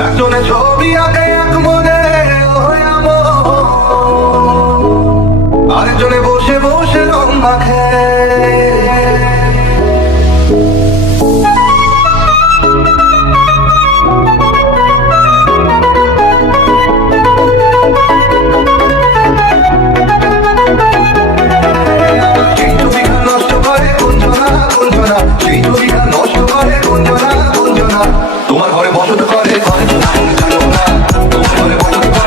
একজনে ছবি আঁকে করে ভয় নাই জানো না তোমার মনে